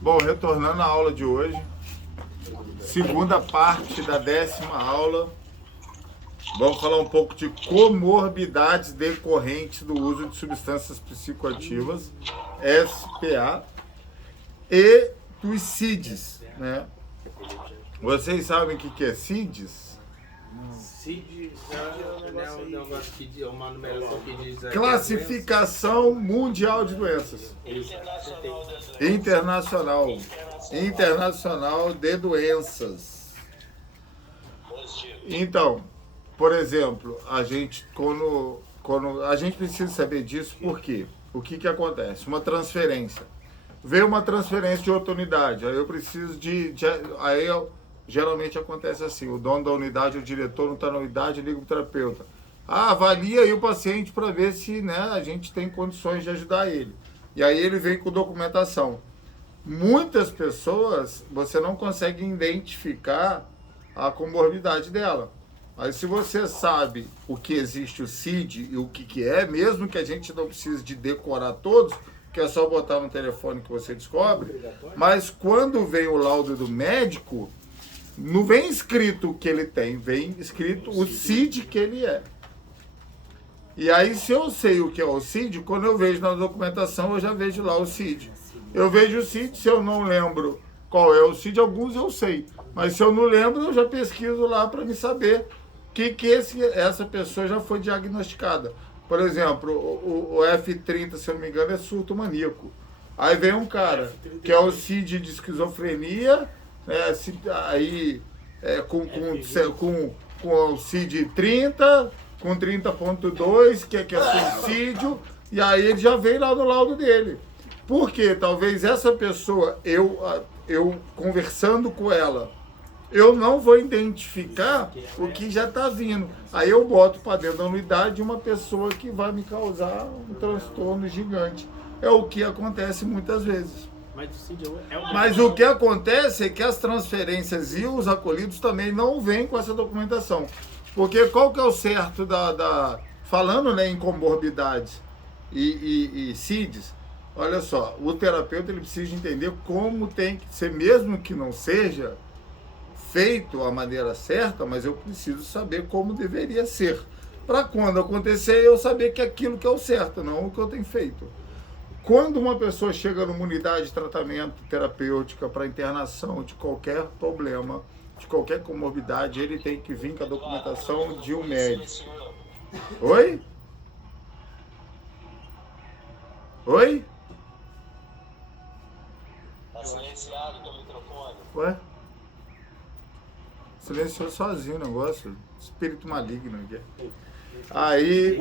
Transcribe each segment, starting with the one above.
Bom, retornando à aula de hoje, segunda parte da 10ª aula, vamos falar um pouco de comorbidades decorrentes do uso de substâncias psicoativas, SPA, e dos CIDs, né? Vocês sabem o que é CIDs? CID é um negócio que diz, uma numeração que diz... Classificação Mundial de Doenças. Internacional de Doenças. Então, por exemplo, a gente, quando a gente precisa saber disso, por quê? O que acontece? Uma transferência. Veio uma transferência de outra unidade, aí eu preciso geralmente acontece assim, o dono da unidade, o diretor não está na unidade, liga o terapeuta. Avalia aí o paciente para ver se, né, a gente tem condições de ajudar ele. E aí ele vem com documentação. Muitas pessoas, você não consegue identificar a comorbidade dela. Mas se você sabe o que existe o CID e o que é, mesmo que a gente não precise de decorar todos, que é só botar no telefone que você descobre, mas quando vem o laudo do médico, não vem escrito o que ele tem, vem escrito o CID que ele é. E aí, se eu sei o que é o CID, quando eu vejo na documentação, eu já vejo lá o CID. Eu vejo o CID, se eu não lembro qual é o CID, alguns eu sei. Mas se eu não lembro, eu já pesquiso lá para me saber que essa pessoa já foi diagnosticada. Por exemplo, o F30, se eu não me engano, é surto maníaco. Aí vem um cara que é o CID de esquizofrenia, com o CID 30, com 30.2, que é suicídio, e aí ele já vem lá no laudo dele. Por quê? Talvez essa pessoa, eu conversando com ela, eu não vou identificar o que já está vindo. Aí eu boto para dentro da unidade uma pessoa que vai me causar um transtorno gigante. É o que acontece muitas vezes. Mas o que acontece é que as transferências e os acolhidos também não vêm com essa documentação. Porque qual que é o certo falando, né, em comorbidades e CIDs, olha só, o terapeuta ele precisa entender como tem que ser, mesmo que não seja feito a maneira certa, mas eu preciso saber como deveria ser. Para quando acontecer, eu saber que aquilo que é o certo, não o que eu tenho feito. Quando uma pessoa chega numa unidade de tratamento terapêutica para internação de qualquer problema, de qualquer comorbidade, ele tem que vir com a documentação de um médico. Oi? Oi? Tá silenciado teu microfone. Ué? Silenciou sozinho o negócio. Espírito maligno aqui. Aí,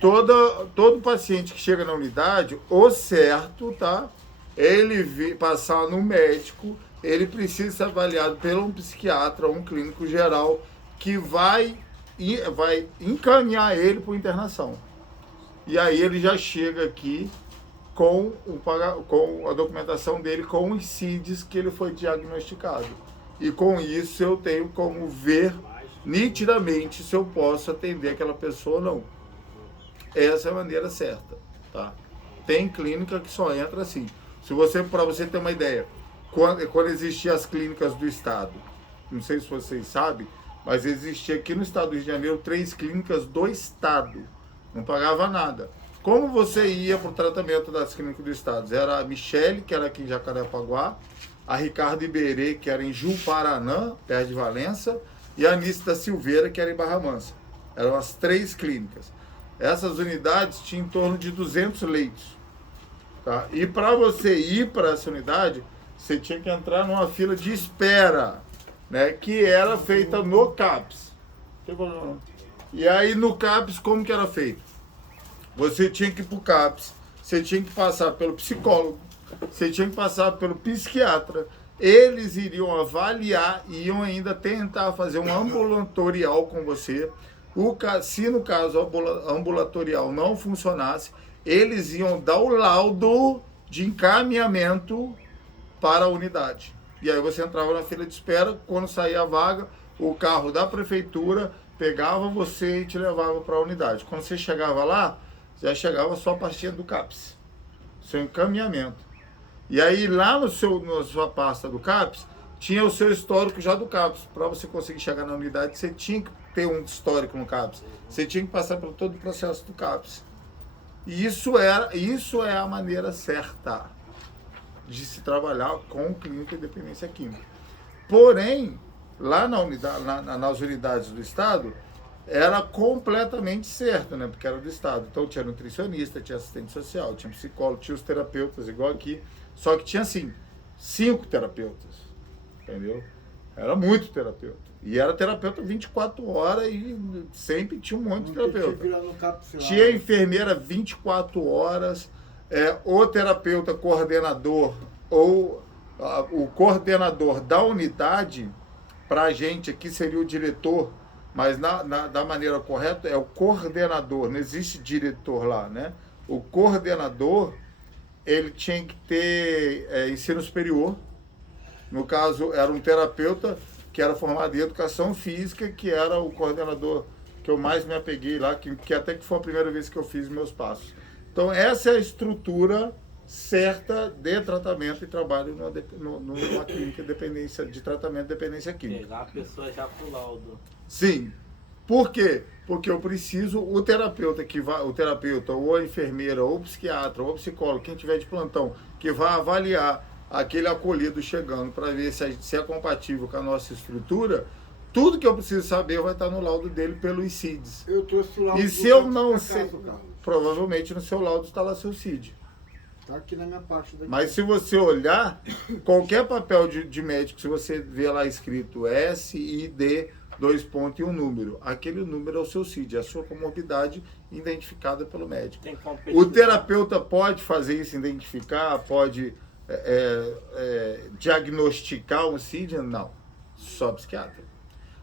todo paciente que chega na unidade, o certo, tá? Ele passar no médico, ele precisa ser avaliado por um psiquiatra, um clínico geral, que vai encaminhar ele para internação. E aí ele já chega aqui com a documentação dele, com os CIDs que ele foi diagnosticado. E com isso eu tenho como ver nitidamente se eu posso atender aquela pessoa ou não. Essa é a maneira certa, tá? Tem clínica que só entra assim. Para você ter uma ideia, quando existiam as clínicas do Estado, não sei se vocês sabem, mas existia aqui no Estado do Rio de Janeiro 3 clínicas do Estado, não pagava nada. Como você ia para o tratamento das clínicas do Estado? Era a Michele, que era aqui em Jacarepaguá, a Ricardo Iberê, que era em Ju-Paranã, perto de Valença, e a Anice da Silveira, que era em Barra Mansa. Eram as 3 clínicas. Essas unidades tinham em torno de 200 leitos. Tá? E para você ir para essa unidade, você tinha que entrar numa fila de espera, né, que era feita no CAPS. E aí no CAPS, como que era feito? Você tinha que ir para o CAPS, você tinha que passar pelo psicólogo, você tinha que passar pelo psiquiatra, eles iriam avaliar e iam ainda tentar fazer um ambulatorial com você. Se no caso ambulatorial não funcionasse, eles iam dar o laudo de encaminhamento para a unidade. E aí você entrava na fila de espera, quando saía a vaga, o carro da prefeitura pegava você e te levava para a unidade. Quando você chegava lá, já chegava só a partir do CAPS, seu encaminhamento. E aí lá na sua pasta do CAPS, tinha o seu histórico já do CAPS. Para você conseguir chegar na unidade, você tinha que ter um histórico no CAPS. Você tinha que passar por todo o processo do CAPS. E isso é a maneira certa de se trabalhar com clínica e dependência química. Porém, lá nas unidades do Estado, era completamente certo, né? Porque era do Estado. Então tinha nutricionista, tinha assistente social, tinha psicólogo, tinha os terapeutas, igual aqui. Só que tinha, assim, 5 terapeutas, entendeu? Era muito terapeuta. E era terapeuta 24 horas e sempre tinha um monte de terapeuta. Tinha enfermeira 24 horas, o terapeuta coordenador ou o coordenador da unidade, para a gente aqui seria o diretor, mas da maneira correta é o coordenador, não existe diretor lá, né? O coordenador, ele tinha que ter ensino superior. No caso, era um terapeuta que era formado em educação física, que era o coordenador que eu mais me apeguei lá, que até que foi a primeira vez que eu fiz meus passos. Então, essa é a estrutura certa de tratamento e trabalho numa clínica de tratamento de dependência química. Pegar a pessoa já pro laudo. Sim. Por quê? Porque eu preciso, o terapeuta, ou a enfermeira, ou o psiquiatra, ou o psicólogo, quem tiver de plantão, que vai avaliar aquele acolhido chegando para ver se é compatível com a nossa estrutura, tudo que eu preciso saber vai estar no laudo dele pelo ICIDS. Eu trouxe o laudo. E se eu não sei, provavelmente no seu laudo está lá seu CID. Está aqui na minha parte daqui. Mas se você olhar, qualquer papel de médico, se você vê lá escrito SID, 2 pontos e um número, aquele número é o seu CID, é a sua comorbidade identificada pelo médico. O terapeuta pode fazer isso, identificar, pode diagnosticar um CID? Não, só psiquiatra.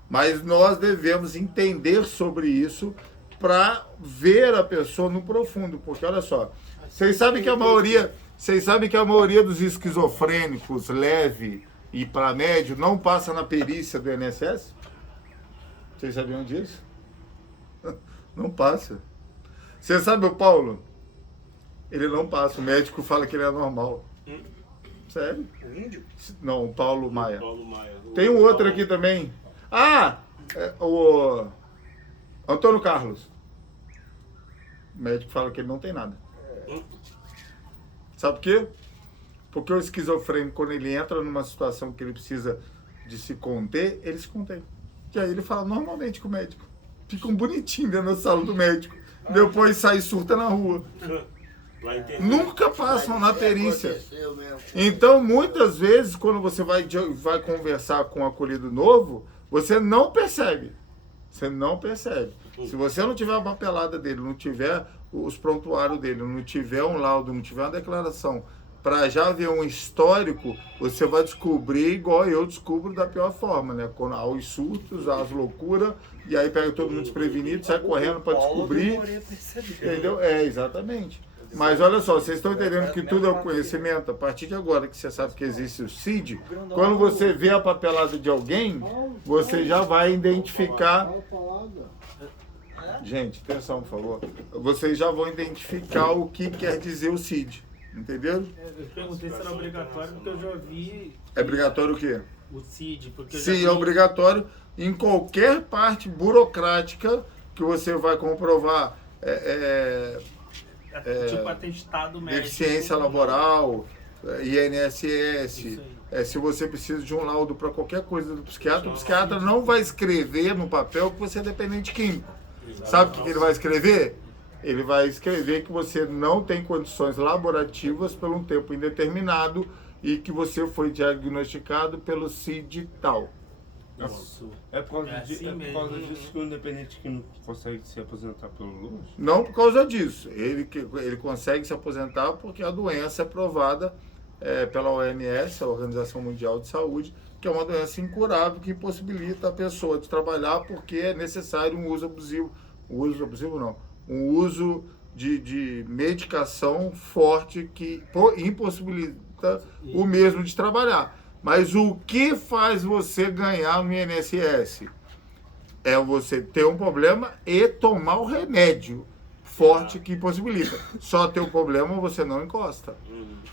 Mas nós devemos entender sobre isso para ver a pessoa no profundo, porque olha só, vocês sabem que a maioria dos esquizofrênicos leve e para médio não passa na perícia do INSS? Vocês sabiam disso? Não passa. Você sabe o Paulo? Ele não passa, o médico fala que ele é normal. Sério? O índio? Não, o Paulo Maia. Paulo Maia. Tem um outro aqui também. O Antônio Carlos. O médico fala que ele não tem nada. Sabe por quê? Porque o esquizofrênico, quando ele entra numa situação que ele precisa de se conter, ele se contém. E aí ele fala normalmente com o médico. Ficam bonitinho dentro da sala do médico. Depois sai e surta na rua. Nunca passam na perícia. Então, muitas vezes, quando você vai conversar com um acolhido novo, você não percebe. Você não percebe. Se você não tiver a papelada dele, não tiver os prontuários dele, não tiver um laudo, não tiver uma declaração, para já ver um histórico, você vai descobrir igual eu descubro da pior forma, né? Quando há os surtos, há as loucuras, e aí pega todo mundo desprevenido, sai correndo para descobrir. Entendeu? Exatamente. Mas olha só, vocês estão entendendo que tudo é o conhecimento? A partir de agora que você sabe que existe o CID, quando você vê a papelada de alguém, você já vai identificar... Gente, atenção, por favor. Vocês já vão identificar o que quer dizer o CID. Entendeu? Eu perguntei se era obrigatório porque eu já vi... É obrigatório o quê? O CID, porque eu já Sim, vi... é obrigatório em qualquer parte burocrática que você vai comprovar tipo atestado médico. deficiência laboral, INSS. Se você precisa de um laudo para qualquer coisa do psiquiatra, o psiquiatra não vai escrever no papel que você é dependente químico. Sabe o que ele vai escrever? Ele vai escrever que você não tem condições laborativas por um tempo indeterminado e que você foi diagnosticado pelo CID tal. Isso. É por causa disso que o independente que não consegue se aposentar pelo LUS? Não por causa disso. Ele consegue se aposentar porque a doença é provada pela OMS, a Organização Mundial de Saúde, que é uma doença incurável que impossibilita a pessoa de trabalhar porque é necessário um uso abusivo. Um uso de medicação forte que impossibilita o mesmo de trabalhar. Mas o que faz você ganhar no INSS? É você ter um problema e tomar o remédio. forte que impossibilita. Só tem o problema, você não encosta.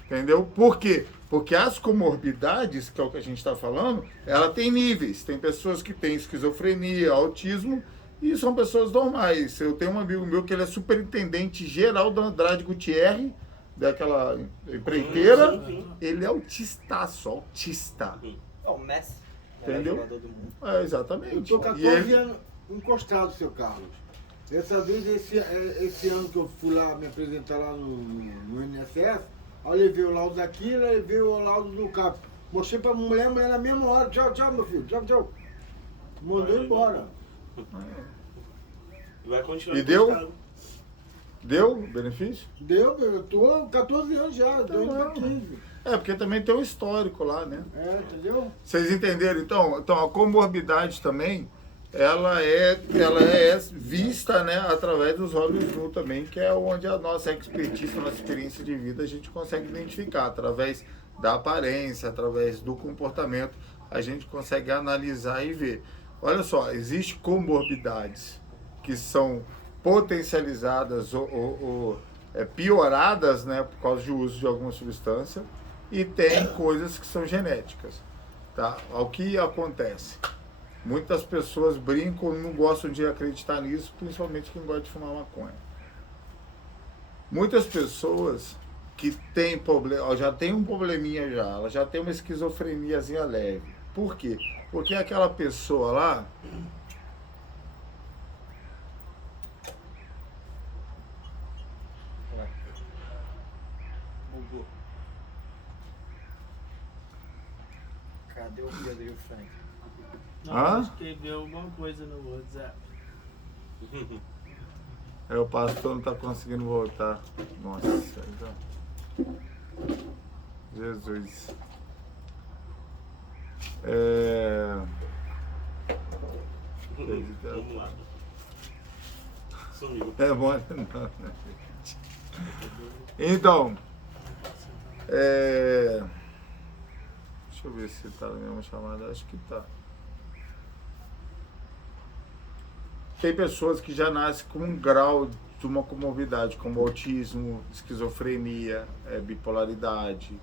Entendeu? Por quê? Porque as comorbidades, que é o que a gente está falando, ela tem níveis. Tem pessoas que têm esquizofrenia, autismo, e são pessoas normais. Eu tenho um amigo meu que ele é superintendente geral da Andrade Gutierrez, daquela empreiteira. Ele é autista. É o Messi. Entendeu? Jogador do mundo. É, exatamente. Eu tô 14 anos encostado, seu Carlos. Dessa vez, esse ano que eu fui lá me apresentar lá no INSS, aí eu levei o laudo daqui, eu levei o laudo do CAP. Mostrei pra mulher, a mulher na mesma hora, tchau, meu filho, tchau. Mandou embora. Vai continuar. E deu? Deu benefício? Deu, eu tô 14 anos já, tô indo pra 15. É, porque também tem um histórico lá, né? É, entendeu? Vocês entenderam? Então a comorbidade também, ela é vista, né, através dos olhos nu também, que é onde a nossa expertise, a nossa experiência de vida, a gente consegue identificar, através da aparência, através do comportamento, a gente consegue analisar e ver. Olha só, existem comorbidades que são potencializadas ou pioradas, né, por causa do uso de alguma substância, e tem coisas que são genéticas, tá? O que acontece? Muitas pessoas brincam, não gostam de acreditar nisso, principalmente quem gosta de fumar maconha. Muitas pessoas que têm problema, já tem um probleminha já, ela já tem uma esquizofreniazinha leve. Por quê? Porque aquela pessoa lá, Bugou. Cadê o Pedro e o Frank? Não, Hã? acho que deu alguma coisa no WhatsApp. o pastor não está conseguindo voltar. Nossa, então. Jesus. Vamos lá. Sumiu. É mole não, né, gente? Então, deixa eu ver se tá na mesma chamada, acho que tá. Tem pessoas que já nascem com um grau de uma comorbidade, como autismo, esquizofrenia, bipolaridade,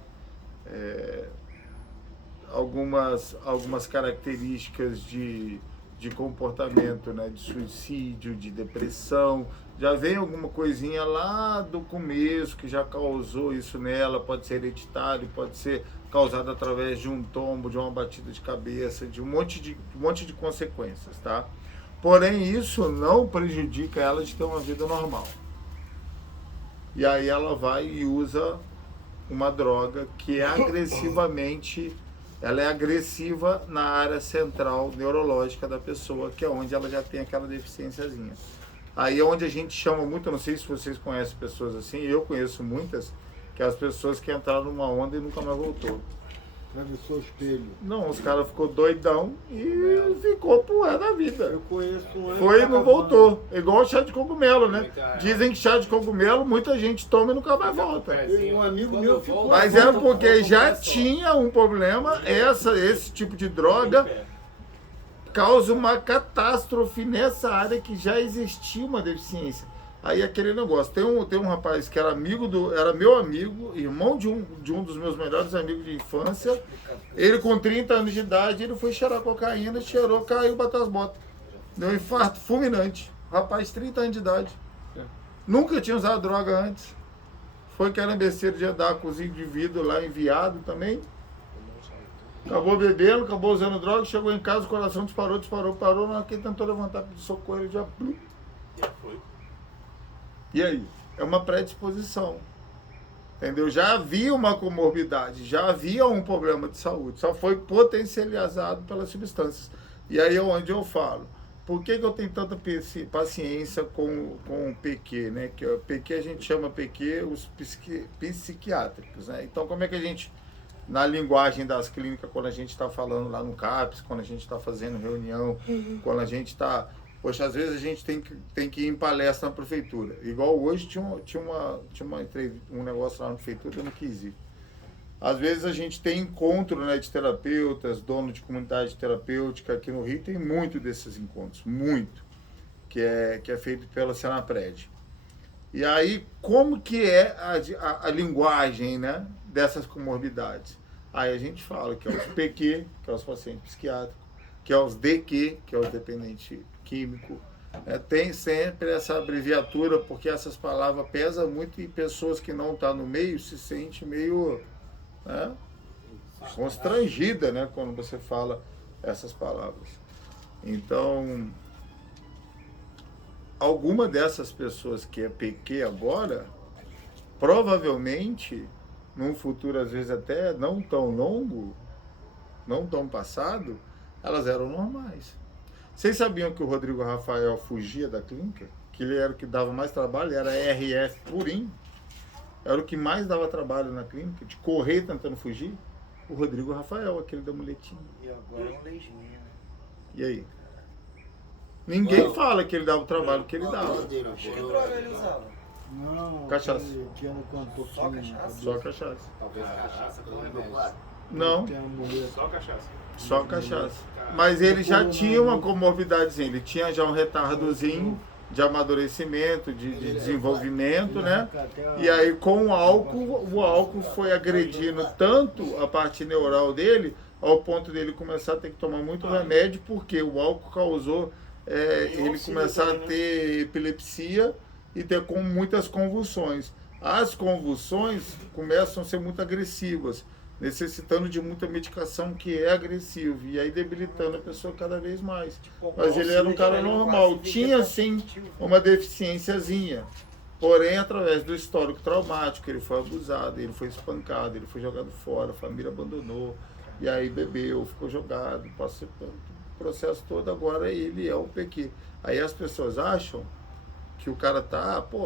algumas características de comportamento, né, de suicídio, de depressão. Já vem alguma coisinha lá do começo que já causou isso nela, pode ser hereditário, pode ser causado através de um tombo, de uma batida de cabeça, de um monte de consequências, tá? Porém, isso não prejudica ela de ter uma vida normal. E aí ela vai e usa uma droga que é ela é agressiva na área central neurológica da pessoa, que é onde ela já tem aquela deficiênciazinha. Aí é onde a gente chama muito, eu não sei se vocês conhecem pessoas assim, eu conheço muitas, que é as pessoas que entraram numa onda e nunca mais voltou. Atravessou o espelho. Não, os caras ficou doidão e ficou pro resto da vida. Eu conheço um Foi e não voltou. É igual o chá de cogumelo, né? Dizem que chá de cogumelo muita gente toma e nunca mais volta. Um amigo meu ficou. Mas é porque já tinha um problema, esse tipo de droga causa uma catástrofe nessa área que já existia uma deficiência. Aí aquele negócio, tem um rapaz que era meu amigo, irmão de um dos meus melhores amigos de infância. Ele com 30 anos de idade, ele foi cheirar cocaína, cheirou, caiu, bateu as botas. Deu um infarto fulminante. Rapaz, 30 anos de idade. Nunca tinha usado droga antes. Foi aquela besteira de andar com os indivíduos lá enviado também. Acabou bebendo, acabou usando droga, chegou em casa, o coração parou. Na hora que ele tentou levantar para socorro, ele já foi. E aí? É uma predisposição. Entendeu? Já havia uma comorbidade, já havia um problema de saúde, só foi potencializado pelas substâncias. E aí é onde eu falo. Por que eu tenho tanta paciência com o PQ, né? Que o PQ a gente chama PQ os psiquiátricos, né? Então como é que a gente, na linguagem das clínicas, quando a gente está falando lá no CAPS, quando a gente está fazendo reunião, quando a gente está... Poxa, às vezes a gente tem que ir em palestra na prefeitura. Igual hoje tinha um negócio lá na prefeitura, eu não quis ir. Às vezes a gente tem encontro, né, de terapeutas, dono de comunidade terapêutica. Aqui no Rio tem muito desses encontros, muito, que é feito pela Senapred. E aí, como que é a linguagem, né, dessas comorbidades? Aí a gente fala que é os PQ, que é os pacientes psiquiátricos, que é os DQ, que é os dependentes químicos. Tem sempre essa abreviatura, porque essas palavras pesam muito e pessoas que não estão no meio se sentem meio, né, constrangida, né, quando você fala essas palavras. Então, alguma dessas pessoas que é PQ agora, provavelmente, num futuro às vezes até não tão longo, não tão passado, elas eram normais. Vocês sabiam que o Rodrigo Rafael fugia da clínica? Que ele era o que dava mais trabalho, era RF purinho. Era o que mais dava trabalho na clínica, de correr tentando fugir. O Rodrigo Rafael, aquele da muletinha. E agora é um leijinho, né? E aí? Ninguém fala que ele dava o trabalho que ele dava. Que droga ele usava? Não, Cachaça. que ano com um pouquinho. Só cachaça? Só cachaça. Talvez cachaça com remédio. Não, Tem uma mulher. Só cachaça. só cachaça. Mas ele já tinha uma comorbidadezinha, ele tinha já um retardozinho de amadurecimento, de desenvolvimento, né? E aí com o álcool foi agredindo tanto a parte neural dele, ao ponto dele começar a ter que tomar muito remédio, porque o álcool causou ele começar a ter epilepsia e ter muitas convulsões. As convulsões começam a ser muito agressivas, necessitando de muita medicação que é agressiva, e aí debilitando a pessoa cada vez mais. Mas ele era um cara normal, tinha sim uma deficiênciazinha, porém através do histórico traumático, ele foi abusado, ele foi espancado, ele foi jogado fora, a família abandonou, e aí bebeu, ficou jogado, passou pelo processo todo, agora ele é o PQ. Aí as pessoas acham que o cara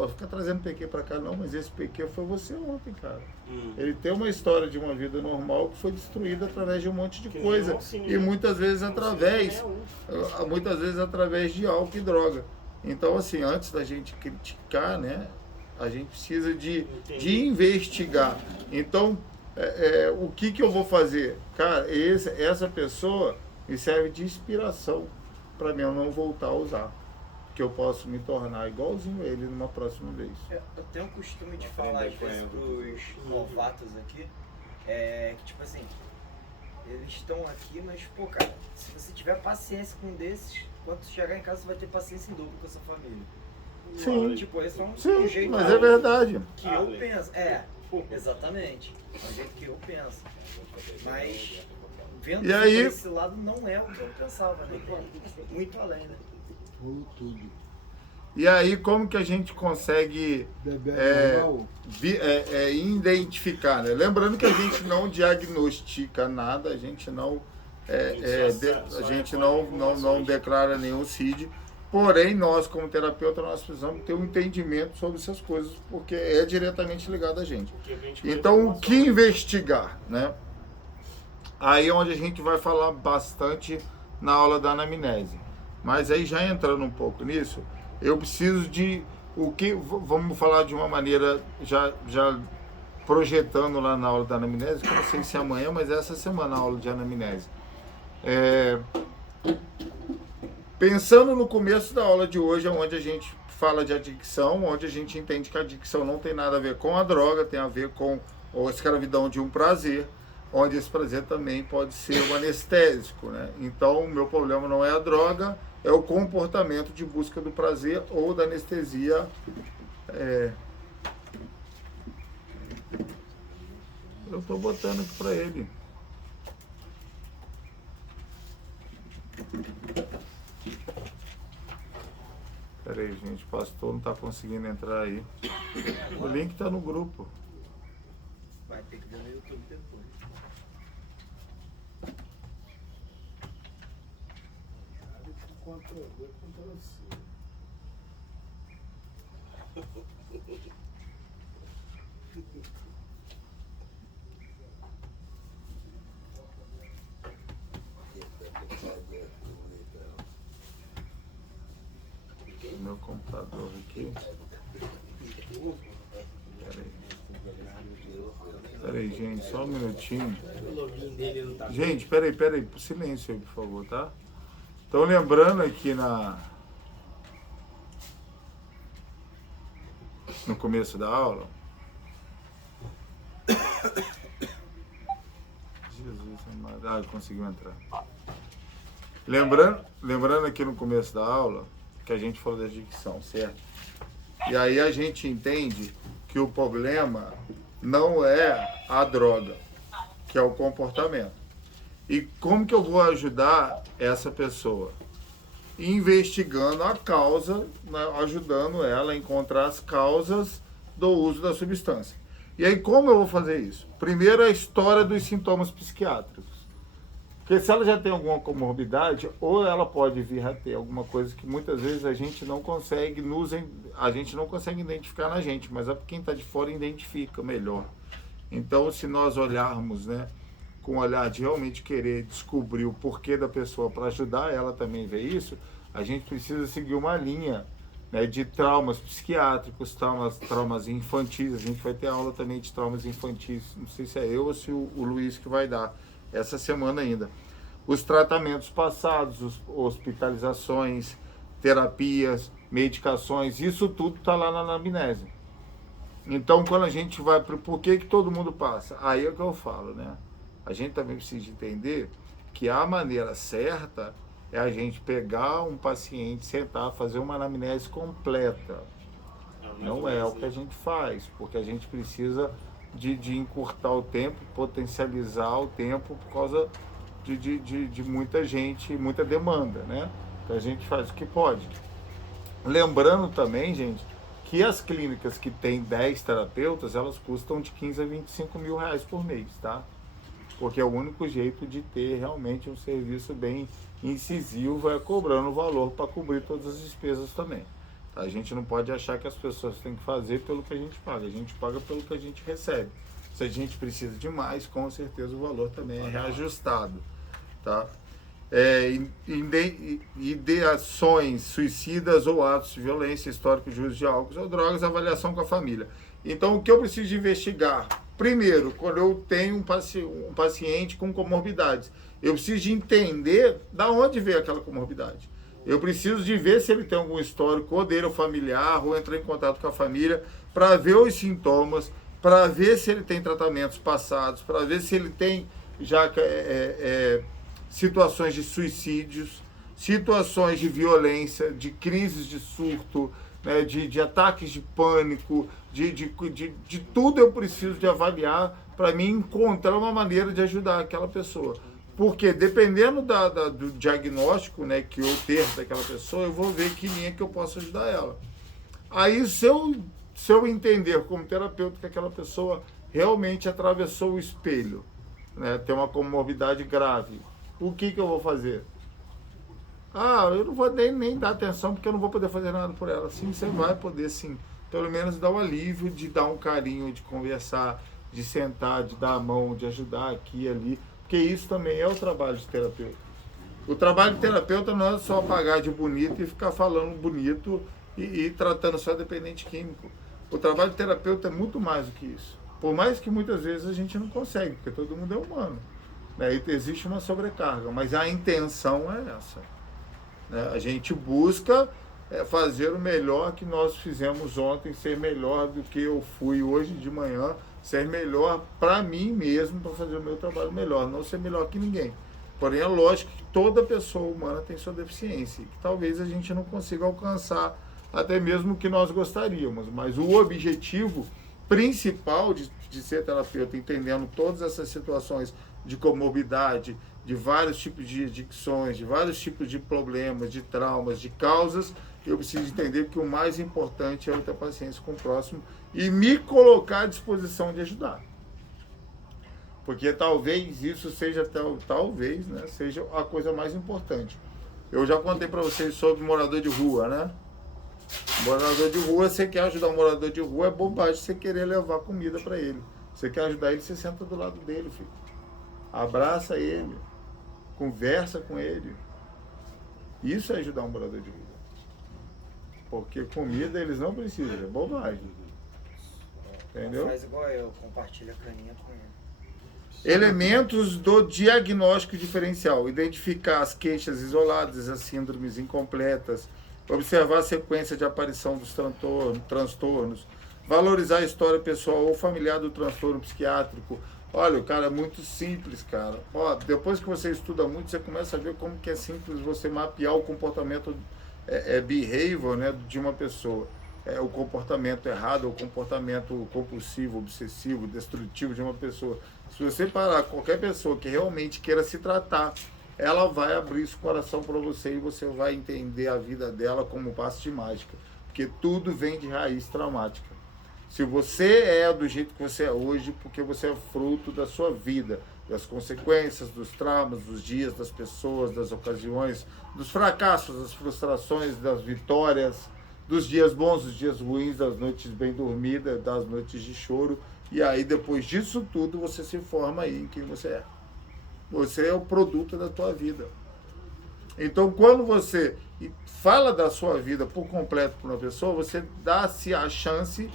fica trazendo PQ pra cá, não, mas esse PQ foi você ontem, cara. Ele tem uma história de uma vida normal que foi destruída através de um monte de coisa, e muitas vezes através de álcool e droga. Então, assim, antes da gente criticar, né, a gente precisa de investigar. Então, o que eu vou fazer? Cara, essa pessoa me serve de inspiração para mim eu não voltar a usar. Que eu posso me tornar igualzinho a ele numa próxima vez. Eu tenho o costume de falar às vezes pros novatos aqui, que tipo assim, eles estão aqui, mas pô, cara, se você tiver paciência com um desses, quando você chegar em casa você vai ter paciência em dobro com a sua família. Sim. Tipo, esse é um Sim, jeito mas é verdade. que eu penso. Exatamente. É um jeito que eu penso. Mas vendo E aí- esse lado não é o que eu pensava, né? Muito além, né? Ou tudo. E aí, como que a gente consegue Bebê normal. identificar, né? Lembrando que a gente não diagnostica nada, a gente não declara nenhum CID, porém nós como terapeuta nós precisamos ter um entendimento sobre essas coisas, porque é diretamente ligado a gente. Então, o que investigar, né? Aí é onde a gente vai falar bastante na aula da anamnese. Mas aí já entrando um pouco nisso, eu preciso de vamos falar de uma maneira já projetando lá na aula da anamnese, que eu não sei se é amanhã, mas essa semana a aula de anamnese. Pensando no começo da aula de hoje, onde a gente fala de adicção, onde a gente entende que a adicção não tem nada a ver com a droga, tem a ver com a escravidão de um prazer, onde esse prazer também pode ser o anestésico, né? Então, o meu problema não é a droga, é o comportamento de busca do prazer ou da anestesia. Eu estou botando aqui para ele. Pera aí, gente, o pastor não está conseguindo entrar aí. O link está no grupo. Vai ter que ver no YouTube depois. Meu computador aqui. Peraí, gente, só um minutinho. O login dele não tá. Gente, peraí, silêncio aí, por favor, tá? Então, lembrando aqui no começo da aula. Jesus amado. Ah, conseguiu entrar. Lembrando aqui no começo da aula que a gente falou da dicção, certo? E aí a gente entende que o problema não é a droga, que é o comportamento. E como que eu vou ajudar essa pessoa? Investigando a causa, né, ajudando ela a encontrar as causas do uso da substância. E aí como eu vou fazer isso? Primeiro a história dos sintomas psiquiátricos. Porque se ela já tem alguma comorbidade, ou ela pode vir a ter alguma coisa que muitas vezes a gente não consegue identificar na gente, mas quem está de fora identifica melhor. Então, se nós olharmos, né, com o olhar de realmente querer descobrir o porquê da pessoa para ajudar ela também a ver isso, a gente precisa seguir uma linha, né, de traumas psiquiátricos, traumas infantis. A gente vai ter aula também de traumas infantis, não sei se é eu ou se o Luiz que vai dar essa semana ainda. Os tratamentos passados, hospitalizações, terapias, medicações, isso tudo está lá na anamnese. Então, quando a gente vai para por que todo mundo passa, aí é o que eu falo, né? A gente também precisa entender que a maneira certa é a gente pegar um paciente, sentar, fazer uma anamnese completa. Não é o que a gente faz, porque a gente precisa de encurtar o tempo, potencializar o tempo por causa de muita gente, muita demanda, né? Então a gente faz o que pode. Lembrando também, gente, que as clínicas que têm 10 terapeutas, elas custam de 15 a 25 mil reais por mês, tá? Porque é o único jeito de ter realmente um serviço bem incisivo, é cobrando valor para cobrir todas as despesas também. Tá? A gente não pode achar que as pessoas têm que fazer pelo que a gente paga pelo que a gente recebe. Se a gente precisa de mais, com certeza o valor também é reajustado. Tá? Ideações suicidas ou atos de violência, histórico de uso de álcool ou drogas, avaliação com a família. Então, o que eu preciso de investigar? Primeiro, quando eu tenho um paciente com comorbidades, eu preciso de entender da onde veio aquela comorbidade. Eu preciso de ver se ele tem algum histórico, ou dele, ou familiar, ou entrar em contato com a família, para ver os sintomas, para ver se ele tem tratamentos passados, para ver se ele tem já situações de suicídios, situações de violência, de crises de surto, né, de ataques de pânico, de tudo eu preciso de avaliar para mim encontrar uma maneira de ajudar aquela pessoa. Porque dependendo do diagnóstico, né, que eu ter daquela pessoa, eu vou ver que linha que eu posso ajudar ela. Aí se eu entender como terapeuta que aquela pessoa realmente atravessou o espelho, né, tem uma comorbidade grave, o que eu vou fazer? Eu não vou nem dar atenção porque eu não vou poder fazer nada por ela. Sim, você vai poder sim, pelo menos dar um alívio, de dar um carinho, de conversar, de sentar, de dar a mão, de ajudar aqui e ali, porque isso também é o trabalho de terapeuta. O trabalho de terapeuta não é só pagar de bonito e ficar falando bonito e tratando só dependente químico. O trabalho de terapeuta é muito mais do que isso. Por mais que muitas vezes a gente não consegue, porque todo mundo é humano, né? E existe uma sobrecarga, mas a intenção é essa. A gente busca fazer o melhor que nós fizemos ontem, ser melhor do que eu fui hoje de manhã, ser melhor para mim mesmo, para fazer o meu trabalho melhor, não ser melhor que ninguém. Porém, é lógico que toda pessoa humana tem sua deficiência, que talvez a gente não consiga alcançar até mesmo o que nós gostaríamos, mas o objetivo principal de ser terapeuta, entendendo todas essas situações de comorbidade, de vários tipos de adicções, de vários tipos de problemas, de traumas, de causas, eu preciso entender que o mais importante é eu ter paciência com o próximo e me colocar à disposição de ajudar. Porque talvez isso seja, né, seja a coisa mais importante. Eu já contei para vocês sobre morador de rua, né? Morador de rua, você quer ajudar um morador de rua, é bobagem você querer levar comida para ele. Você quer ajudar ele, você senta do lado dele, filho. Abraça ele, conversa com ele. Isso é ajudar um morador de rua. Porque comida eles não precisam, é bobagem. Entendeu? Faz igual eu, compartilha a caninha com ele. Elementos do diagnóstico diferencial. Identificar as queixas isoladas, as síndromes incompletas. Observar a sequência de aparição dos transtornos. Valorizar a história pessoal ou familiar do transtorno psiquiátrico. Olha, o cara é muito simples, cara. Ó, depois que você estuda muito, você começa a ver como que é simples você mapear o comportamento behavior, né, de uma pessoa. O comportamento errado, o comportamento compulsivo, obsessivo, destrutivo de uma pessoa. Se você parar qualquer pessoa que realmente queira se tratar, ela vai abrir esse coração para você e você vai entender a vida dela como um passe de mágica. Porque tudo vem de raiz traumática. Se você é do jeito que você é hoje, porque você é fruto da sua vida, das consequências, dos traumas, dos dias, das pessoas, das ocasiões, dos fracassos, das frustrações, das vitórias, dos dias bons, dos dias ruins, das noites bem dormidas, das noites de choro. E aí, depois disso tudo, você se forma aí em quem você é. Você é o produto da tua vida. Então, quando você fala da sua vida por completo para uma pessoa, você dá-se a chance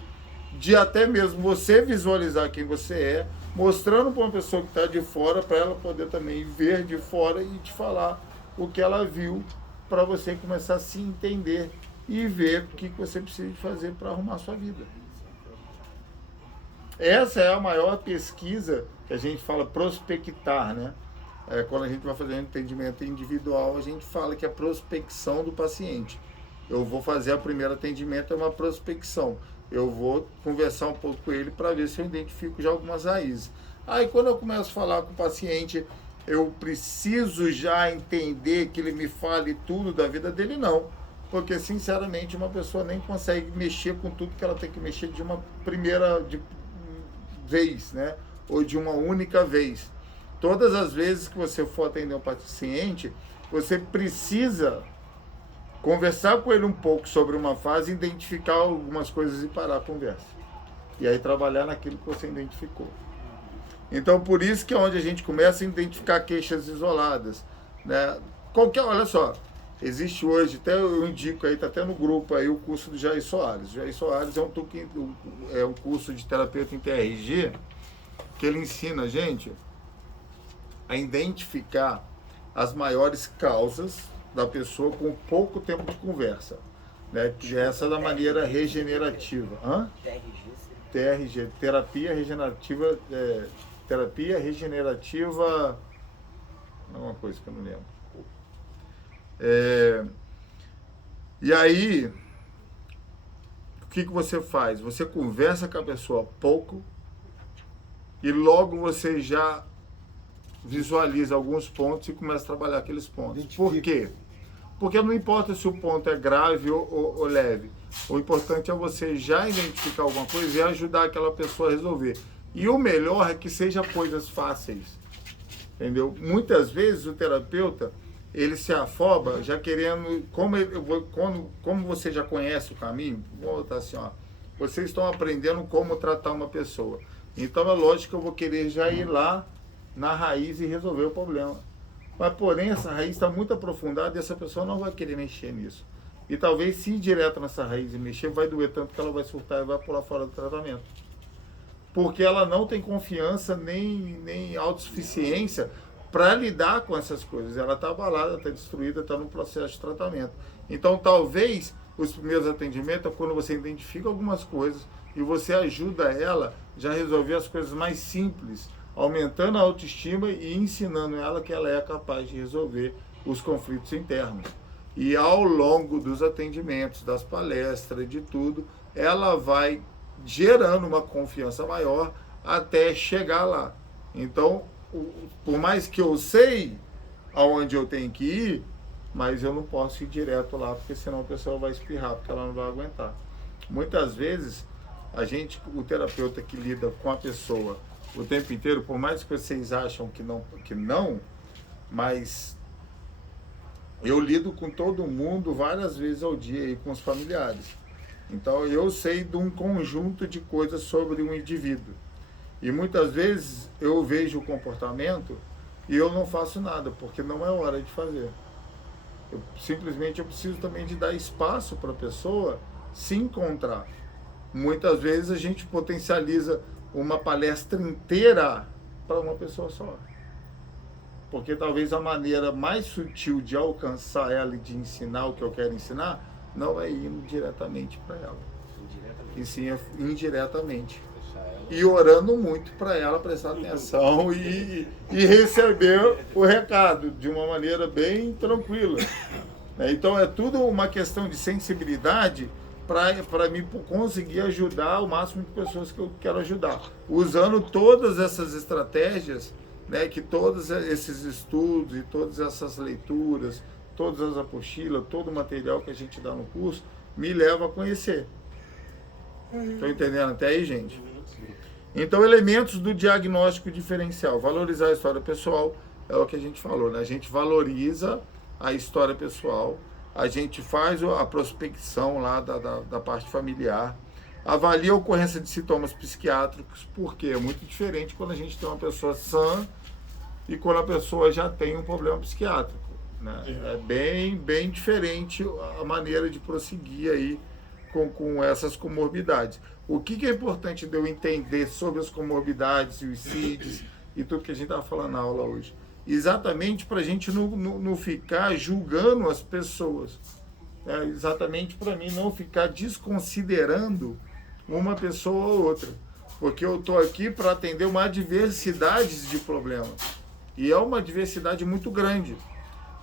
de até mesmo você visualizar quem você é, mostrando para uma pessoa que está de fora, para ela poder também ver de fora e te falar o que ela viu, para você começar a se entender e ver o que você precisa fazer para arrumar a sua vida. Essa é a maior pesquisa que a gente fala prospectar, né? Quando a gente vai fazer um atendimento individual, a gente fala que é a prospecção do paciente. Eu vou fazer o primeiro atendimento, é uma prospecção. Eu vou conversar um pouco com ele para ver se eu identifico já algumas raízes. Aí quando eu começo a falar com o paciente, eu preciso já entender que ele me fale tudo da vida dele? Não. Porque, sinceramente, uma pessoa nem consegue mexer com tudo que ela tem que mexer de uma primeira vez, né? Ou de uma única vez. Todas as vezes que você for atender um paciente, você precisa conversar com ele um pouco sobre uma fase, identificar algumas coisas e parar a conversa. E aí trabalhar naquilo que você identificou. Então, por isso que é onde a gente começa a identificar queixas isoladas, né? Olha só, existe hoje, até eu indico aí, está até no grupo aí, o curso do Jair Soares. O Jair Soares é um curso de terapeuta em TRG, que ele ensina a gente a identificar as maiores causas da pessoa com pouco tempo de conversa, né? Essa da maneira regenerativa. TRG, terapia regenerativa, uma coisa que eu não lembro. E aí, o que você faz? Você conversa com a pessoa pouco e logo você já visualiza alguns pontos e começa a trabalhar aqueles pontos. Por quê? Porque não importa se o ponto é grave ou leve. O importante é você já identificar alguma coisa e ajudar aquela pessoa a resolver. E o melhor é que seja coisas fáceis. Entendeu? Muitas vezes o terapeuta, ele se afoba já querendo, como você já conhece o caminho, vou botar assim, ó, vocês estão aprendendo como tratar uma pessoa. Então é lógico que eu vou querer já ir lá na raiz e resolver o problema. Mas, porém, essa raiz está muito aprofundada e essa pessoa não vai querer mexer nisso. E talvez, se ir direto nessa raiz e mexer, vai doer tanto que ela vai surtar e vai pular fora do tratamento. Porque ela não tem confiança nem autossuficiência para lidar com essas coisas. Ela está abalada, está destruída, está no processo de tratamento. Então, talvez, os primeiros atendimentos é quando você identifica algumas coisas e você ajuda ela já a resolver as coisas mais simples, aumentando a autoestima e ensinando ela que ela é capaz de resolver os conflitos internos. E ao longo dos atendimentos, das palestras, de tudo, ela vai gerando uma confiança maior até chegar lá. Então, por mais que eu sei aonde eu tenho que ir, mas eu não posso ir direto lá, porque senão a pessoa vai espirrar, porque ela não vai aguentar. Muitas vezes, o terapeuta que lida com a pessoa o tempo inteiro, por mais que vocês acham que não, mas eu lido com todo mundo várias vezes ao dia aí com os familiares. Então eu sei de um conjunto de coisas sobre um indivíduo. E muitas vezes eu vejo o comportamento e eu não faço nada, porque não é hora de fazer. Simplesmente eu preciso também de dar espaço para a pessoa se encontrar. Muitas vezes a gente potencializa uma palestra inteira para uma pessoa só. Porque talvez a maneira mais sutil de alcançar ela e de ensinar o que eu quero ensinar não é indo diretamente para ela. e sim indiretamente. E orando muito para ela prestar atenção e receber o recado de uma maneira bem tranquila. Então é tudo uma questão de sensibilidade para mim conseguir ajudar o máximo de pessoas que eu quero ajudar. Usando todas essas estratégias, né, que todos esses estudos e todas essas leituras, todas as apostilas, todo o material que a gente dá no curso, me leva a conhecer. Estão entendendo até aí, gente? Então, elementos do diagnóstico diferencial. Valorizar a história pessoal é o que a gente falou, né? A gente valoriza a história pessoal, a gente faz a prospecção lá da parte familiar, avalia a ocorrência de sintomas psiquiátricos, porque é muito diferente quando a gente tem uma pessoa sã e quando a pessoa já tem um problema psiquiátrico, né? É bem diferente a maneira de prosseguir aí com essas comorbidades. O que é importante de eu entender sobre as comorbidades e os CIDs e tudo que a gente estava falando na aula hoje? Exatamente para a gente não ficar julgando as pessoas. Exatamente para mim não ficar desconsiderando uma pessoa ou outra. Porque eu estou aqui para atender uma diversidade de problemas. E é uma diversidade muito grande.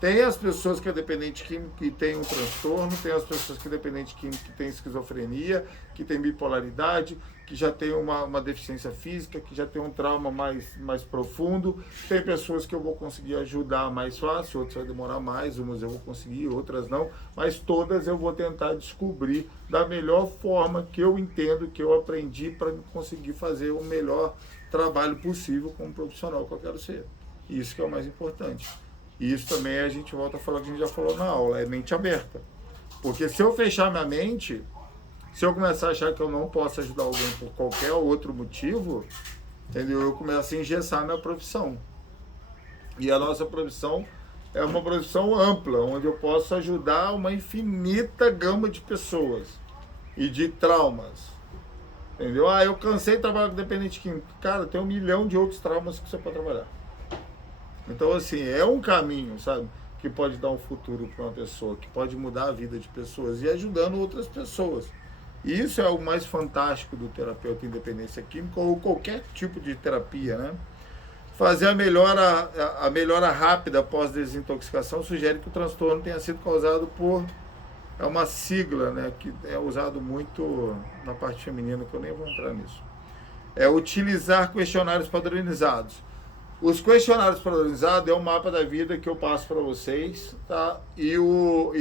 Tem as pessoas que é dependente químico e tem um transtorno, tem as pessoas que é dependente químico que tem esquizofrenia, que tem bipolaridade, que já tem uma deficiência física, que já tem um trauma mais profundo. Tem pessoas que eu vou conseguir ajudar mais fácil, outras vai demorar mais, umas eu vou conseguir, outras não, mas todas eu vou tentar descobrir da melhor forma que eu entendo, que eu aprendi para conseguir fazer o melhor trabalho possível como profissional que eu quero ser. Isso que é o mais importante. E isso também a gente volta a falar que a gente já falou na aula, é mente aberta. Porque se eu fechar minha mente, se eu começar a achar que eu não posso ajudar alguém por qualquer outro motivo, entendeu? Eu começo a engessar minha profissão. E a nossa profissão é uma profissão ampla, onde eu posso ajudar uma infinita gama de pessoas e de traumas. Entendeu? Eu cansei de trabalhar com dependente químico. Cara, tem 1 milhão de outros traumas que você pode trabalhar. Então, assim, é um caminho, sabe, que pode dar um futuro para uma pessoa, que pode mudar a vida de pessoas e ajudando outras pessoas. E isso é o mais fantástico do terapeuta em dependência química ou qualquer tipo de terapia, né? Fazer a melhora rápida após desintoxicação sugere que o transtorno tenha sido causado por... É uma sigla, né, que é usado muito na parte feminina, que eu nem vou entrar nisso. É utilizar questionários padronizados. Os questionários padronizados é o mapa da vida que eu passo para vocês, tá? E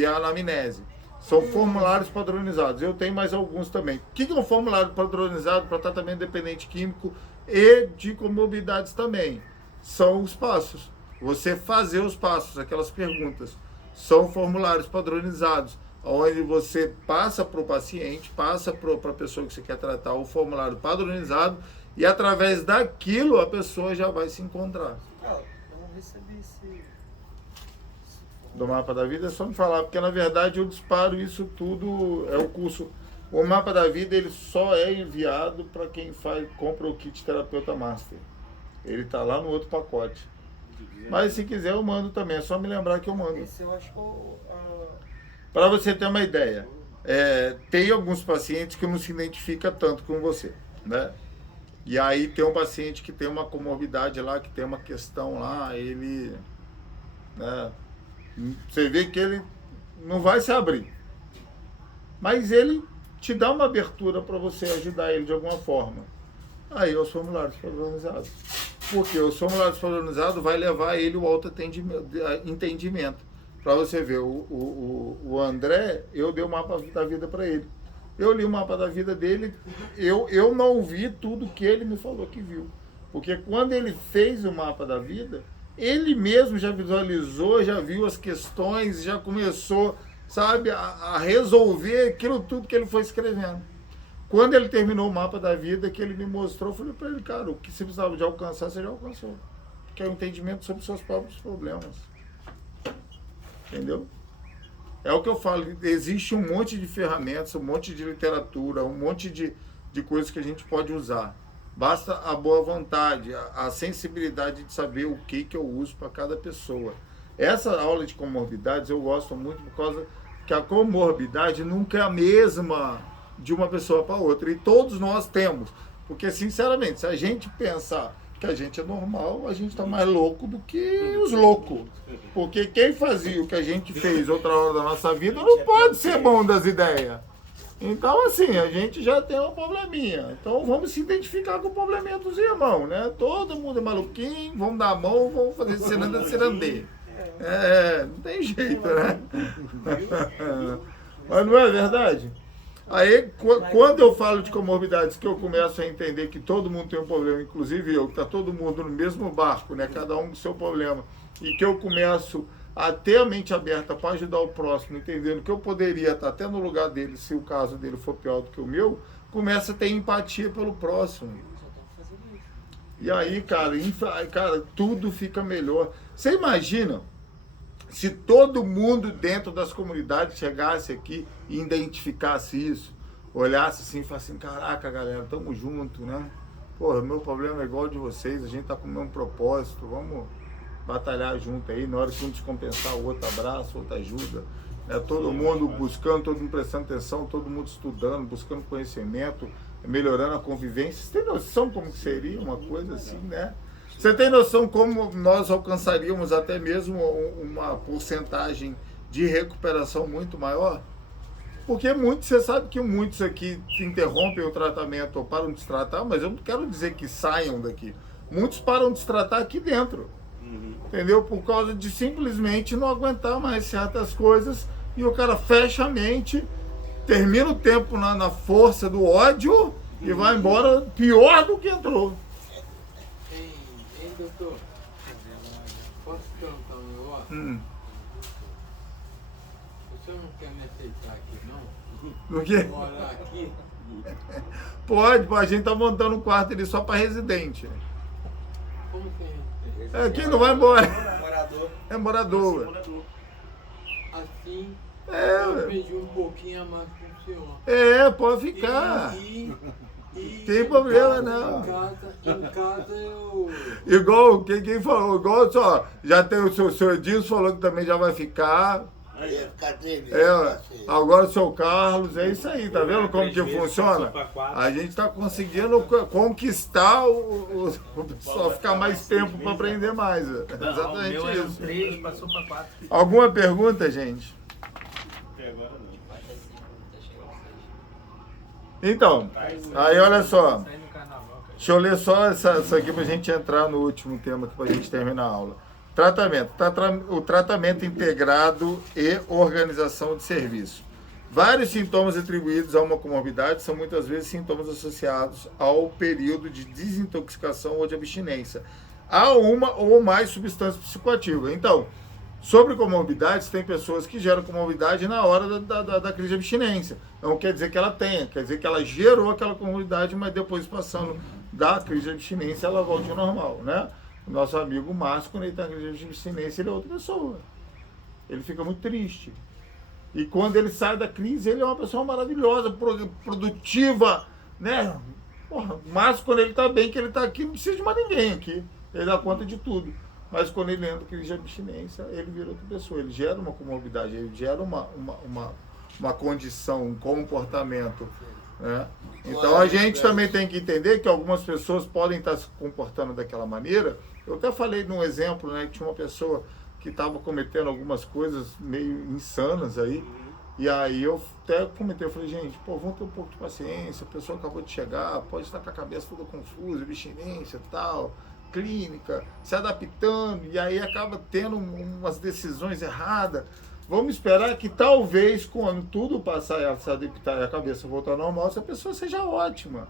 a anamnese. São formulários padronizados. Eu tenho mais alguns também. O que é um formulário padronizado para tratamento dependente químico e de comorbidades também? São os passos. Você fazer os passos, aquelas perguntas. São formulários padronizados, onde você passa para o paciente, passa para a pessoa que você quer tratar o formulário padronizado, e através daquilo a pessoa já vai se encontrar. Eu não recebi esse... Do mapa da vida é só me falar, porque na verdade eu disparo isso tudo, é o curso. O mapa da vida ele só é enviado para quem compra o kit terapeuta master. Ele está lá no outro pacote. Mas se quiser eu mando também, é só me lembrar que eu mando. Esse eu acho que Para você ter uma ideia, tem alguns pacientes que não se identificam tanto com você, né? E aí tem um paciente que tem uma comorbidade lá, que tem uma questão lá, ele, né, você vê que ele não vai se abrir, mas ele te dá uma abertura para você ajudar ele de alguma forma. Aí os formulários padronizados. Porque os formulários padronizados vai levar ele ao autoentendimento. Para você ver, o André, eu dei o mapa da vida para ele. Eu li o mapa da vida dele, eu não vi tudo que ele me falou que viu. Porque quando ele fez o mapa da vida, ele mesmo já visualizou, já viu as questões, já começou, sabe, a resolver aquilo tudo que ele foi escrevendo. Quando ele terminou o mapa da vida, que ele me mostrou, eu falei para ele, cara, o que você precisava de alcançar, você já alcançou. Que é o entendimento sobre os seus próprios problemas. Entendeu? É o que eu falo, existe um monte de ferramentas, um monte de literatura, um monte de coisas que a gente pode usar. Basta a boa vontade, a sensibilidade de saber o que eu uso para cada pessoa. Essa aula de comorbidades eu gosto muito por causa que a comorbidade nunca é a mesma de uma pessoa para outra. E todos nós temos. Porque, sinceramente, se a gente pensar que a gente é normal, a gente está mais louco do que os loucos. Porque quem fazia o que a gente fez outra hora da nossa vida não pode ser bom das ideias. Então, assim, a gente já tem um probleminha. Então, vamos se identificar com o probleminha dos irmãos, né? Todo mundo é maluquinho, vamos dar a mão, vamos fazer cirandê. Não tem jeito, né? Mas não é verdade? Aí, quando eu falo de comorbidades, que eu começo a entender que todo mundo tem um problema, inclusive eu, que está todo mundo no mesmo barco, né? Cada um com seu problema, e que eu começo a ter a mente aberta para ajudar o próximo, entendendo que eu poderia estar até no lugar dele, se o caso dele for pior do que o meu, começa a ter empatia pelo próximo. E aí, cara, tudo fica melhor. Você imagina se todo mundo dentro das comunidades chegasse aqui e identificasse isso, olhasse assim e falasse assim, caraca, galera, tamo junto, né? Porra, meu problema é igual ao de vocês, a gente tá com o mesmo propósito, vamos batalhar junto aí, na hora que um descompensar, o outro abraça, o outro ajuda. Né? Todo mundo buscando, todo mundo prestando atenção, todo mundo estudando, buscando conhecimento, melhorando a convivência. Você tem noção como que seria uma coisa assim, né? Você tem noção como nós alcançaríamos até mesmo uma porcentagem de recuperação muito maior? Porque muitos, você sabe que muitos aqui interrompem o tratamento ou param de se tratar, mas eu não quero dizer que saiam daqui. Muitos param de se tratar aqui dentro. Entendeu? Por causa de simplesmente não aguentar mais certas coisas e o cara fecha a mente, termina o tempo na força do ódio e vai embora pior do que entrou. Ei, doutor, posso perguntar um negócio? O senhor não quer me aceitar aqui, não? Do quê? Morar aqui? Pode, a gente tá montando um quarto ali só para residente. Como que é? Quem não vai embora? Morador. É morador. Assim, É, eu pedi um pouquinho a mais pro senhor. Pode ficar. E Tem problema, em não. Em casa eu... Igual, quem falou? Igual só, já tem o seu Edilson falou que também já vai ficar. Agora o seu Carlos, é isso aí, tá vendo como que funciona? A gente tá conseguindo conquistar o pessoal, ficar mais tempo para aprender mais. Exatamente o meu isso. 3, passou para 4. Alguma pergunta, gente? Até agora não. Então, aí olha só. Sai no carnaval, cara. Deixa eu ler só essa aqui para a gente entrar no último tema aqui, para a gente terminar a aula. Tratamento. O tratamento integrado e organização de serviço. Vários sintomas atribuídos a uma comorbidade são muitas vezes sintomas associados ao período de desintoxicação ou de abstinência a uma ou mais substâncias psicoativas. Então, sobre comorbidades, tem pessoas que geram comorbidade na hora da crise de abstinência. Não quer dizer que ela tenha, quer dizer que ela gerou aquela comorbidade, mas depois passando da crise de abstinência, ela volta ao normal, né? O nosso amigo Márcio, quando ele está em crise de abstinência, ele é outra pessoa. Ele fica muito triste. E quando ele sai da crise, ele é uma pessoa maravilhosa, produtiva, né? Porra, o Márcio, quando ele está bem, que ele está aqui, não precisa de mais ninguém aqui. Ele dá conta de tudo. Mas quando ele entra em crise de abstinência, ele vira outra pessoa. Ele gera uma comorbidade, ele gera uma condição, um comportamento, né? Então a gente também tem que entender que algumas pessoas podem estar se comportando daquela maneira. Eu até falei num exemplo, né, que tinha uma pessoa que estava cometendo algumas coisas meio insanas aí, e aí eu até comentei, eu falei, gente, vamos ter um pouco de paciência, a pessoa acabou de chegar, pode estar com a cabeça toda confusa, abstinência e tal, clínica, se adaptando, e aí acaba tendo umas decisões erradas. Vamos esperar que talvez, quando tudo passar e se adaptar e a cabeça voltar ao normal, essa pessoa seja ótima.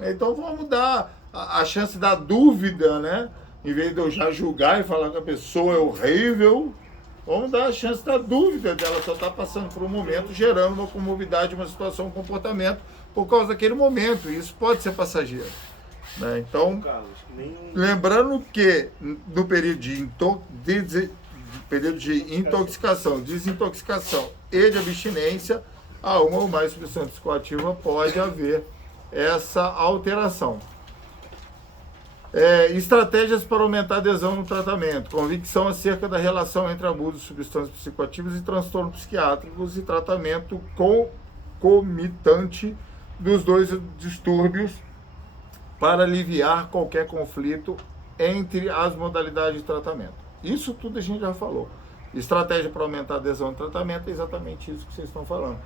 Então vamos dar a chance da dúvida, né? Em vez de eu já julgar e falar que a pessoa é horrível, vamos dar a chance da dúvida dela só estar passando por um momento, gerando uma comorbidade, uma situação, um comportamento, por causa daquele momento. E isso pode ser passageiro. Né? Então, lembrando que no período de intoxicação, desintoxicação e de abstinência, a uma ou mais substância psicoativa pode haver essa alteração. Estratégias para aumentar a adesão no tratamento. Convicção acerca da relação entre abuso de substâncias psicoativas e transtornos psiquiátricos e tratamento com concomitante dos dois distúrbios para aliviar qualquer conflito entre as modalidades de tratamento. Isso tudo a gente já falou. Estratégia para aumentar a adesão ao tratamento é exatamente isso que vocês estão falando.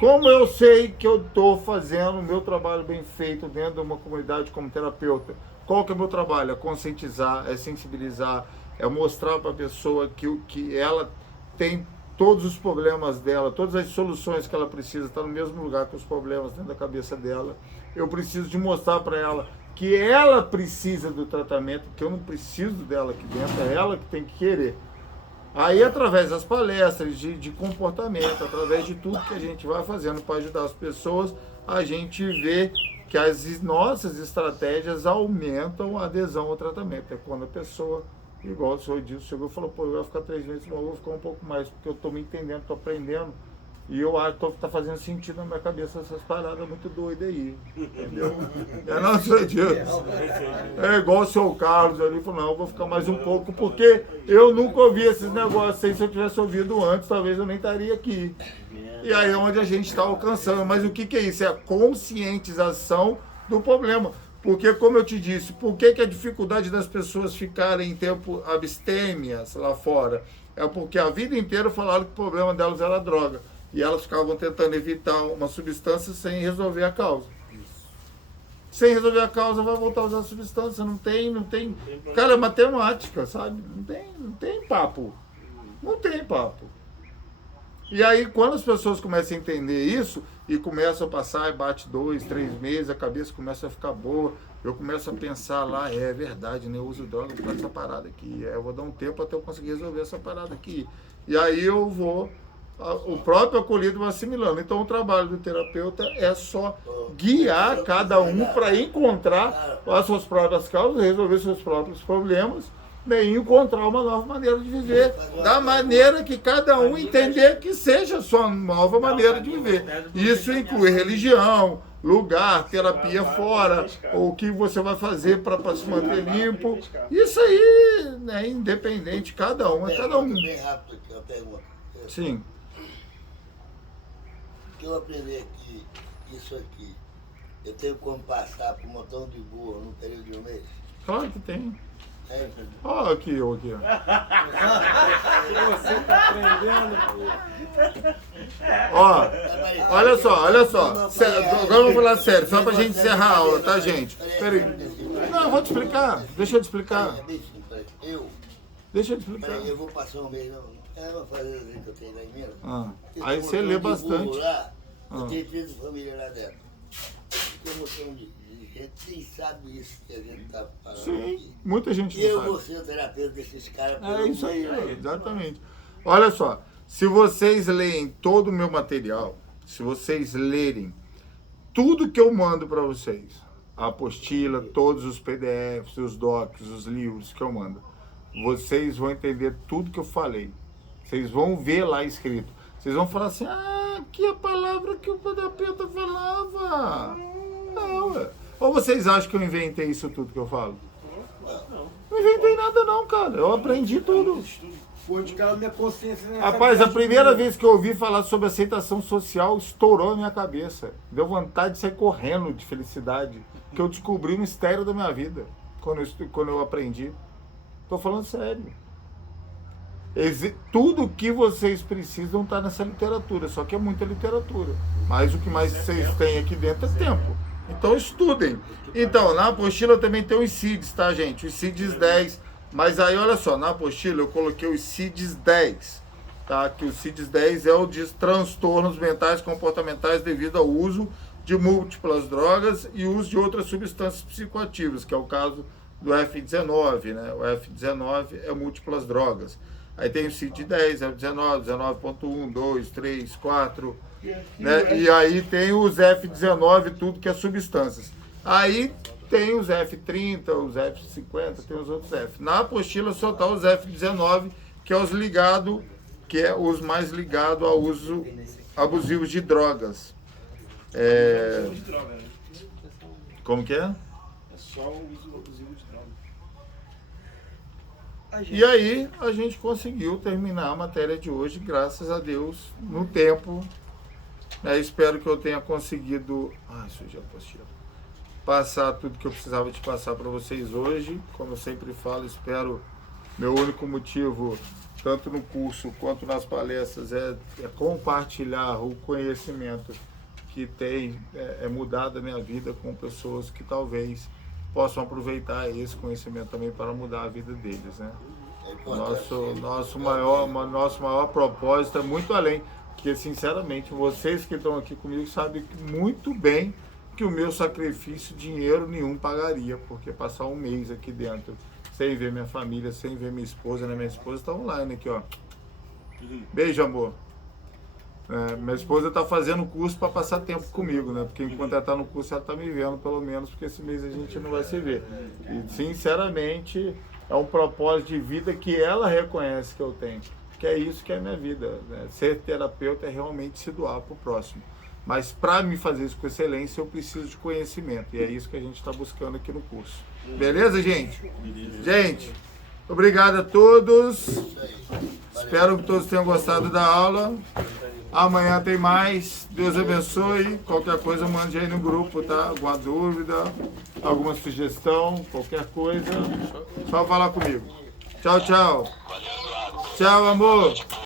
Como eu sei que eu estou fazendo o meu trabalho bem feito dentro de uma comunidade como terapeuta? Qual que é o meu trabalho? É conscientizar, é sensibilizar, é mostrar para a pessoa que ela tem todos os problemas dela, todas as soluções que ela precisa, está no mesmo lugar que os problemas dentro da cabeça dela. Eu preciso de mostrar para ela que ela precisa do tratamento, que eu não preciso dela aqui dentro, é ela que tem que querer. Aí, através das palestras, de comportamento, através de tudo que a gente vai fazendo para ajudar as pessoas, a gente vê que as nossas estratégias aumentam a adesão ao tratamento. É quando a pessoa, igual o senhor disse, chegou e falou, pô, eu vou ficar 3 meses, mas eu vou ficar um pouco mais, porque eu estou me entendendo, estou aprendendo, e eu acho que está fazendo sentido na minha cabeça essas paradas muito doidas aí, entendeu? Não, senhor Edilson. É igual o senhor Carlos ali, falou, não, eu vou ficar mais um pouco, porque eu nunca ouvi esses negócios aí, se eu tivesse ouvido antes, talvez eu nem estaria aqui. E aí é onde a gente está alcançando. Mas o que é isso? É a conscientização do problema. Porque, como eu te disse, por que a dificuldade das pessoas ficarem em tempo abstêmias lá fora? É porque a vida inteira falaram que o problema delas era a droga. E elas ficavam tentando evitar uma substância sem resolver a causa. Sem resolver a causa, vai voltar a usar a substância. Não tem. Cara, é matemática, sabe? Não tem papo. Não tem papo. E aí, quando as pessoas começam a entender isso, e começam a passar, e bate 2, 3 meses, a cabeça começa a ficar boa, eu começo a pensar lá, é verdade, né? Eu uso droga por essa parada aqui, eu vou dar um tempo até eu conseguir resolver essa parada aqui. E aí eu vou, o próprio acolhido vai assimilando. Então o trabalho do terapeuta é só guiar cada um para encontrar as suas próprias causas, resolver seus próprios problemas, e encontrar uma nova maneira de viver, da maneira que cada um entender que seja a sua nova maneira de viver. Isso inclui religião, lugar, terapia fora, o que você vai fazer para se manter limpo. Isso aí é independente, cada um é cada um. Bem rápido aqui, uma pergunta. Sim. O que eu aprendi aqui, isso aqui, eu tenho como passar por um montão de burro num período de um mês? Claro que tem. É, Olha aqui, ó. Se você tá aprendendo, Ó, olha só. Agora eu vou falar sério, só pra gente encerrar a aula, tá, gente? Peraí. Não, eu vou te explicar. Deixa eu te explicar. Deixa eu te explicar. Eu vou passar um mês, não. É uma fazenda que eu tenho lá em Minas. Aí você lê bastante. Lá, eu tenho 13 famílias lá dentro. Tem um montão de gente, quem sabe isso que a gente tá falando. Sim, aqui. muita gente E não eu sabe. vou ser o terapeuta desses caras. É isso aí, exatamente. Olha só, se vocês leem todo o meu material, se vocês lerem tudo que eu mando para vocês, a apostila, todos os PDFs, os docs, os livros que eu mando, vocês vão entender tudo que eu falei. Vocês vão ver lá escrito. Vocês vão falar assim, que a palavra que o terapeuta falava. Não, ué. Ou vocês acham que eu inventei isso tudo que eu falo? Não inventei nada não, cara. Eu aprendi tudo. Foi de cara minha consciência. Rapaz, a primeira vez que eu ouvi falar sobre aceitação social, estourou a minha cabeça. Deu vontade de sair correndo de felicidade. Que eu descobri o mistério da minha vida quando eu aprendi. Tô falando sério. Tudo que vocês precisam está nessa literatura, só que é muita literatura. Mas o que mais vocês têm aqui dentro é tempo. Então estudem. Então, na apostila também tem os CIDs, tá, gente? Os CIDs 10. Mas aí, olha só, na apostila eu coloquei os CIDs 10. Tá? Que o CIDs 10 é o de transtornos mentais comportamentais devido ao uso de múltiplas drogas e uso de outras substâncias psicoativas, que é o caso do F19, né? O F19 é múltiplas drogas. Aí tem o CID 10, F19, 19.1, 2, 3, 4, né? E aí tem os F19, tudo que é substâncias. Aí tem os F30, os F50, tem os outros F. Na apostila só tá os F19, que é os mais ligados ao uso abusivo de drogas. Como que é? É só o uso abusivo de droga. E aí a gente conseguiu terminar a matéria de hoje, graças a Deus, no tempo Espero que eu tenha conseguido sujei a apostila, passar tudo que eu precisava de passar para vocês hoje. Como eu sempre falo, espero, meu único motivo, tanto no curso quanto nas palestras, é compartilhar o conhecimento que tem mudado a minha vida com pessoas que talvez possam aproveitar esse conhecimento também para mudar a vida deles, né? Nosso maior propósito é muito além, porque sinceramente vocês que estão aqui comigo sabem muito bem que o meu sacrifício dinheiro nenhum pagaria, porque passar um mês aqui dentro sem ver minha família, sem ver minha esposa, né? Minha esposa está online aqui, ó. Beijo, amor. Minha esposa está fazendo curso para passar tempo comigo, né? Porque enquanto ela está no curso, ela está me vendo, pelo menos, porque esse mês a gente não vai se ver. E, sinceramente, é um propósito de vida que ela reconhece que eu tenho. Que é isso que é a minha vida, né? Ser terapeuta é realmente se doar para o próximo. Mas para me fazer isso com excelência, eu preciso de conhecimento. E é isso que a gente está buscando aqui no curso. Beleza, gente? Gente, obrigado a todos. Espero que todos tenham gostado da aula. Amanhã tem mais. Deus abençoe. Qualquer coisa, mande aí no grupo, tá? Alguma dúvida, alguma sugestão, qualquer coisa, só falar comigo. Tchau, tchau. Tchau, amor.